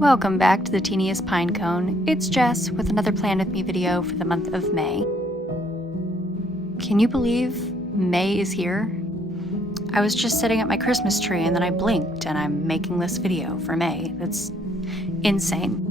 Welcome back to the Teeniest Pinecone. It's Jess with another Plan With Me video for the month of May. Can you believe May is here? I was just sitting at my Christmas tree and then I blinked and I'm making this video for May. That's insane.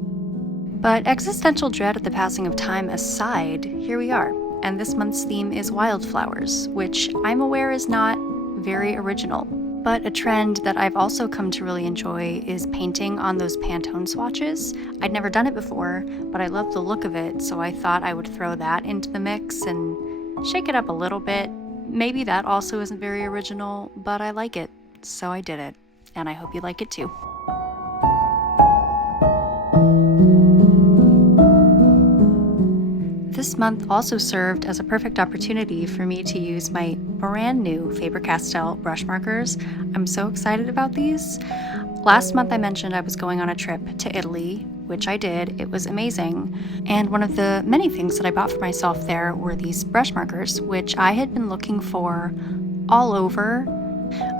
But existential dread at the passing of time aside, here we are. And this month's theme is wildflowers, which I'm aware is not very original. But a trend that I've also come to really enjoy is painting on those Pantone swatches. I'd never done it before, but I love the look of it, so I thought I would throw that into the mix and shake it up a little bit. Maybe that also isn't very original, but I like it, so I did it, and I hope you like it too. This month also served as a perfect opportunity for me to use my brand new Faber-Castell brush markers. I'm so excited about these. Last month I mentioned I was going on a trip to Italy, which I did. It was amazing. And one of the many things that I bought for myself there were these brush markers, which I had been looking for all over.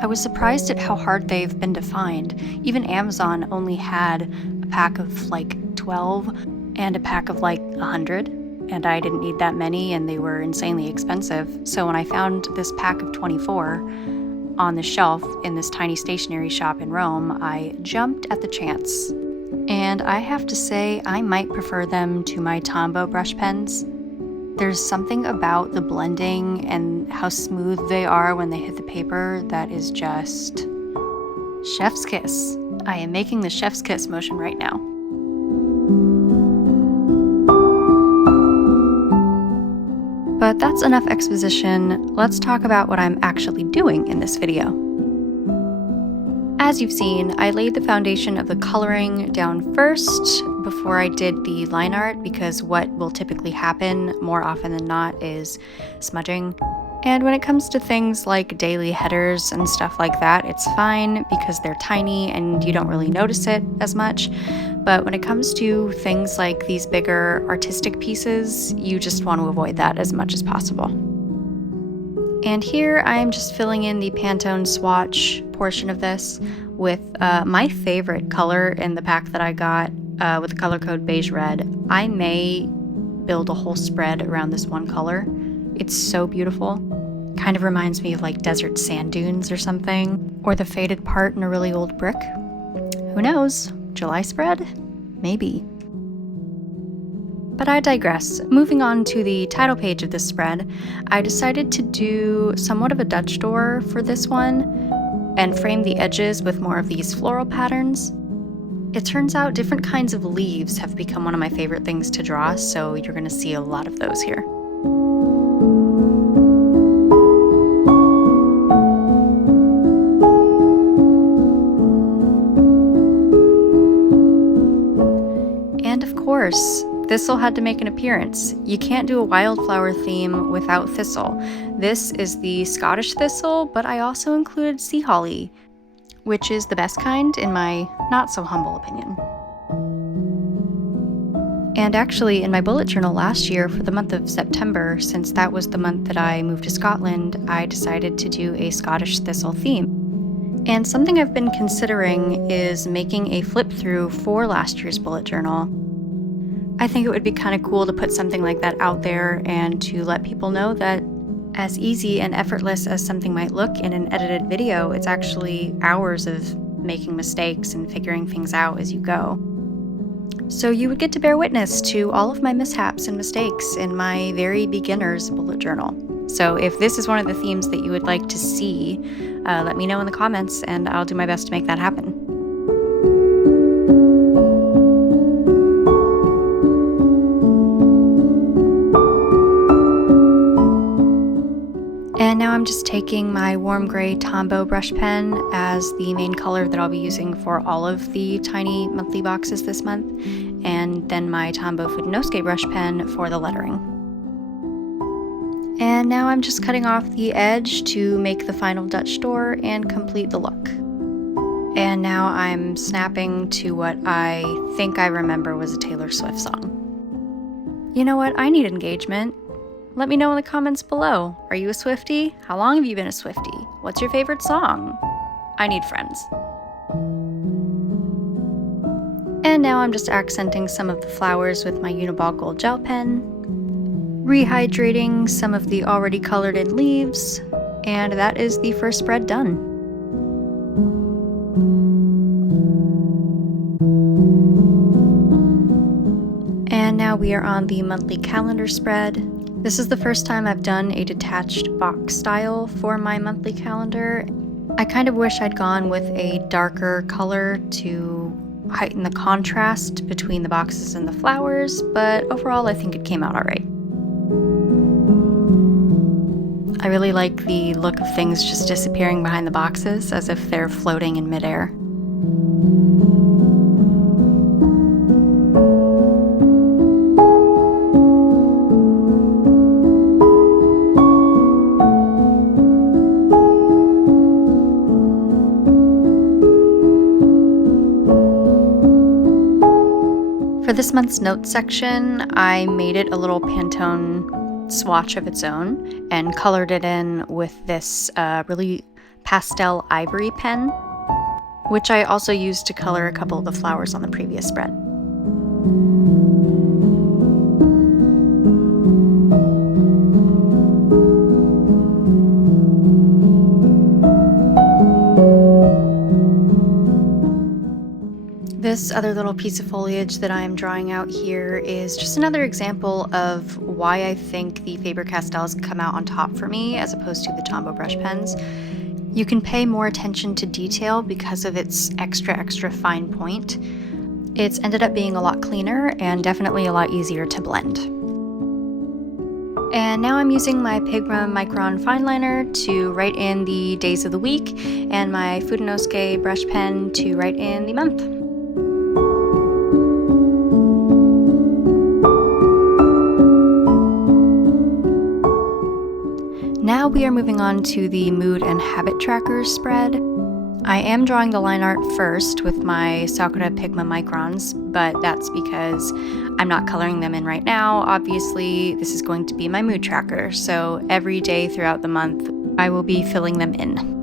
I was surprised at how hard they've been to find. Even Amazon only had a pack of like 12 and a pack of like 100. And I didn't need that many, and they were insanely expensive. So when I found this pack of 24 on the shelf in this tiny stationery shop in Rome, I jumped at the chance. And I have to say, I might prefer them to my Tombow brush pens. There's something about the blending and how smooth they are when they hit the paper that is just chef's kiss. I am making the chef's kiss motion right now. But that's enough exposition. Let's talk about what I'm actually doing in this video. As you've seen, I laid the foundation of the coloring down first before I did the line art, because what will typically happen more often than not is smudging. And when it comes to things like daily headers and stuff like that, it's fine because they're tiny and you don't really notice it as much. But when it comes to things like these bigger artistic pieces, you just want to avoid that as much as possible. And here I'm just filling in the Pantone swatch portion of this with my favorite color in the pack that I got with the color code Beige Red. I may build a whole spread around this one color. It's so beautiful. Kind of reminds me of like desert sand dunes or something, or the faded part in a really old brick. Who knows? July spread? Maybe. But I digress. Moving on to the title page of this spread, I decided to do somewhat of a Dutch door for this one and frame the edges with more of these floral patterns. It turns out different kinds of leaves have become one of my favorite things to draw, so you're going to see a lot of those here. Thistle had to make an appearance. You can't do a wildflower theme without thistle. This is the Scottish thistle, but I also included sea holly, which is the best kind in my not so humble opinion. And actually, in my bullet journal last year for the month of September, since that was the month that I moved to Scotland, I decided to do a Scottish thistle theme. And something I've been considering is making a flip through for last year's bullet journal. I think it would be kind of cool to put something like that out there and to let people know that as easy and effortless as something might look in an edited video, it's actually hours of making mistakes and figuring things out as you go. So you would get to bear witness to all of my mishaps and mistakes in my very beginner's bullet journal. So if this is one of the themes that you would like to see, let me know in the comments and I'll do my best to make that happen. And now I'm just taking my warm gray Tombow brush pen as the main color that I'll be using for all of the tiny monthly boxes this month, and then my Tombow Fudenosuke brush pen for the lettering. And now I'm just cutting off the edge to make the final Dutch door and complete the look. And now I'm snapping to what I think I remember was a Taylor Swift song. You know what? I need engagement. Let me know in the comments below. Are you a Swiftie? How long have you been a Swiftie? What's your favorite song? I need friends. And now I'm just accenting some of the flowers with my Uniball Gold gel pen, rehydrating some of the already colored in leaves, and that is the first spread done. And now we are on the monthly calendar spread. This is the first time I've done a detached box style for my monthly calendar. I kind of wish I'd gone with a darker color to heighten the contrast between the boxes and the flowers, but overall I think it came out alright. I really like the look of things just disappearing behind the boxes as if they're floating in midair. For this month's notes section, I made it a little Pantone swatch of its own and colored it in with this really pastel ivory pen, which I also used to color a couple of the flowers on the previous spread. This other little piece of foliage that I'm drawing out here is just another example of why I think the Faber-Castells come out on top for me as opposed to the Tombow brush pens. You can pay more attention to detail because of its extra fine point. It's ended up being a lot cleaner and definitely a lot easier to blend. And now I'm using my Pigma Micron fineliner to write in the days of the week and my Fudenosuke brush pen to write in the month. Now we are moving on to the mood and habit trackers spread. I am drawing the line art first with my Sakura Pigma Microns, but that's because I'm not coloring them in right now. Obviously, this is going to be my mood tracker, so every day throughout the month, I will be filling them in.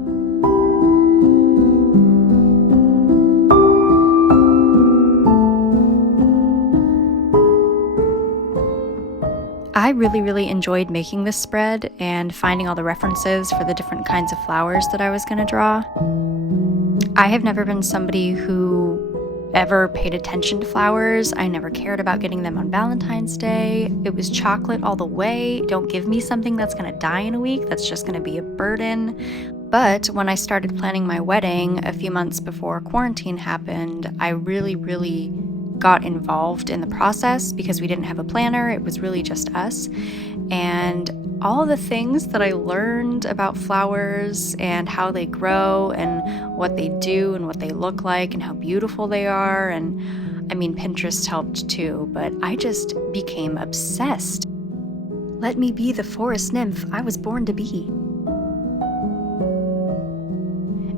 I really enjoyed making this spread and finding all the references for the different kinds of flowers that I was going to draw. I have never been somebody who ever paid attention to flowers. I never cared about getting them on Valentine's Day. It was chocolate all the way. Don't give me something that's going to die in a week. That's just going to be a burden. But when I started planning my wedding a few months before quarantine happened, I really got involved in the process because we didn't have a planner. It was really just us. And all the things that I learned about flowers and how they grow and what they do and what they look like and how beautiful they are. And I mean, Pinterest helped too, but I just became obsessed. Let me be the forest nymph I was born to be.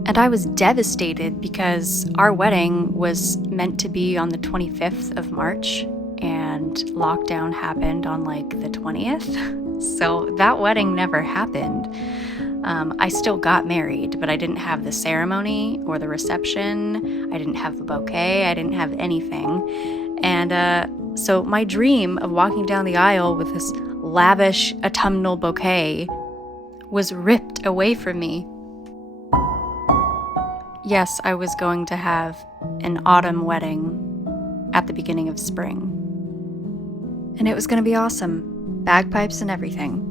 And I was devastated because our wedding was meant to be on the 25th of March and lockdown happened on like the 20th. So that wedding never happened. I still got married, but I didn't have the ceremony or the reception. I didn't have the bouquet. I didn't have anything. And so my dream of walking down the aisle with this lavish autumnal bouquet was ripped away from me. Yes, I was going to have an autumn wedding at the beginning of spring. And it was going to be awesome. Bagpipes and everything.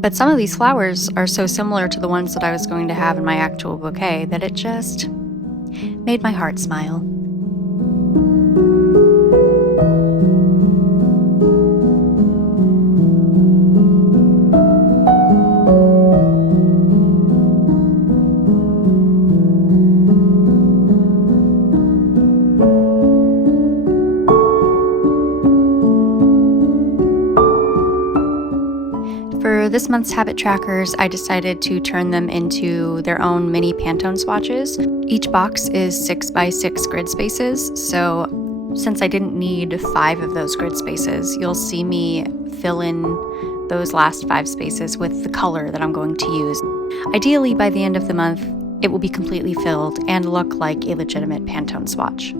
But some of these flowers are so similar to the ones that I was going to have in my actual bouquet that it just made my heart smile. For this month's habit trackers, I decided to turn them into their own mini Pantone swatches. Each box is 6x6 grid spaces, so since I didn't need 5 of those grid spaces, you'll see me fill in those last 5 spaces with the color that I'm going to use. Ideally, by the end of the month, it will be completely filled and look like a legitimate Pantone swatch.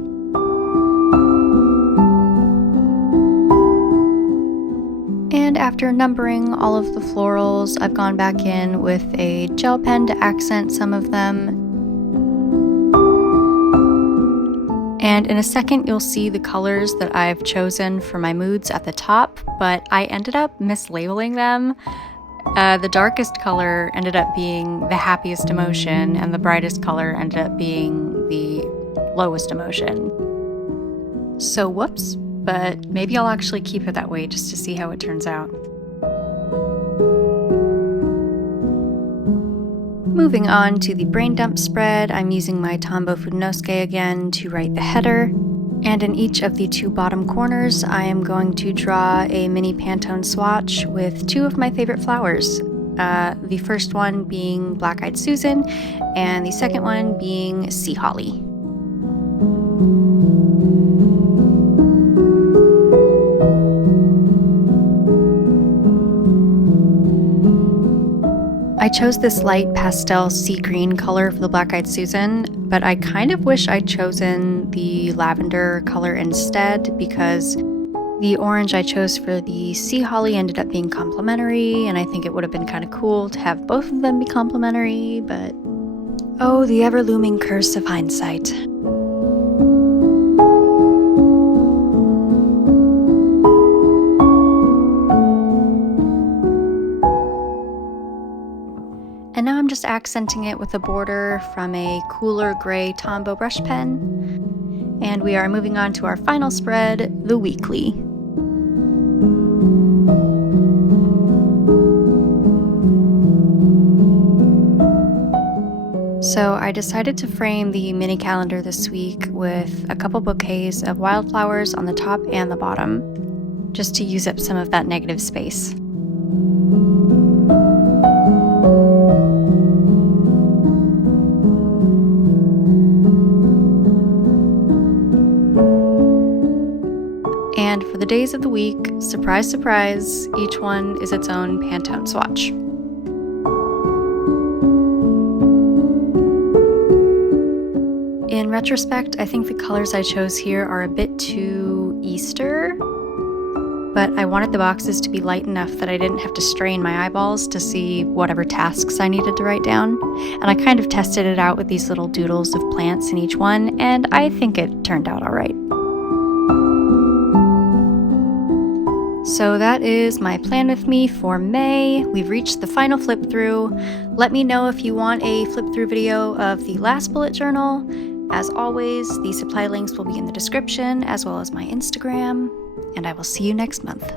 And after numbering all of the florals, I've gone back in with a gel pen to accent some of them. And in a second, you'll see the colors that I've chosen for my moods at the top, but I ended up mislabeling them. The darkest color ended up being the happiest emotion, and the brightest color ended up being the lowest emotion. So whoops, but maybe I'll actually keep it that way just to see how it turns out. Moving on to the brain dump spread, I'm using my Tombow Fudenosuke again to write the header. And in each of the 2 bottom corners, I am going to draw a mini Pantone swatch with 2 of my favorite flowers. The first one being Black-Eyed Susan, and the second one being Sea Holly. I chose this light pastel sea green color for the Black-Eyed Susan, but I kind of wish I'd chosen the lavender color instead, because the orange I chose for the Sea Holly ended up being complementary, and I think it would have been kind of cool to have both of them be complementary, but oh, the ever-looming curse of hindsight. And now I'm just accenting it with a border from a cooler gray Tombow brush pen. And we are moving on to our final spread, the weekly. So I decided to frame the mini calendar this week with a couple bouquets of wildflowers on the top and the bottom, just to use up some of that negative space. And for the days of the week, surprise, surprise, each one is its own Pantone swatch. In retrospect, I think the colors I chose here are a bit too Easter, but I wanted the boxes to be light enough that I didn't have to strain my eyeballs to see whatever tasks I needed to write down. And I kind of tested it out with these little doodles of plants in each one, and I think it turned out all right. So that is my plan with me for May. We've reached the final flip through. Let me know if you want a flip through video of the last bullet journal. As always, the supply links will be in the description, as well as my Instagram, and I will see you next month.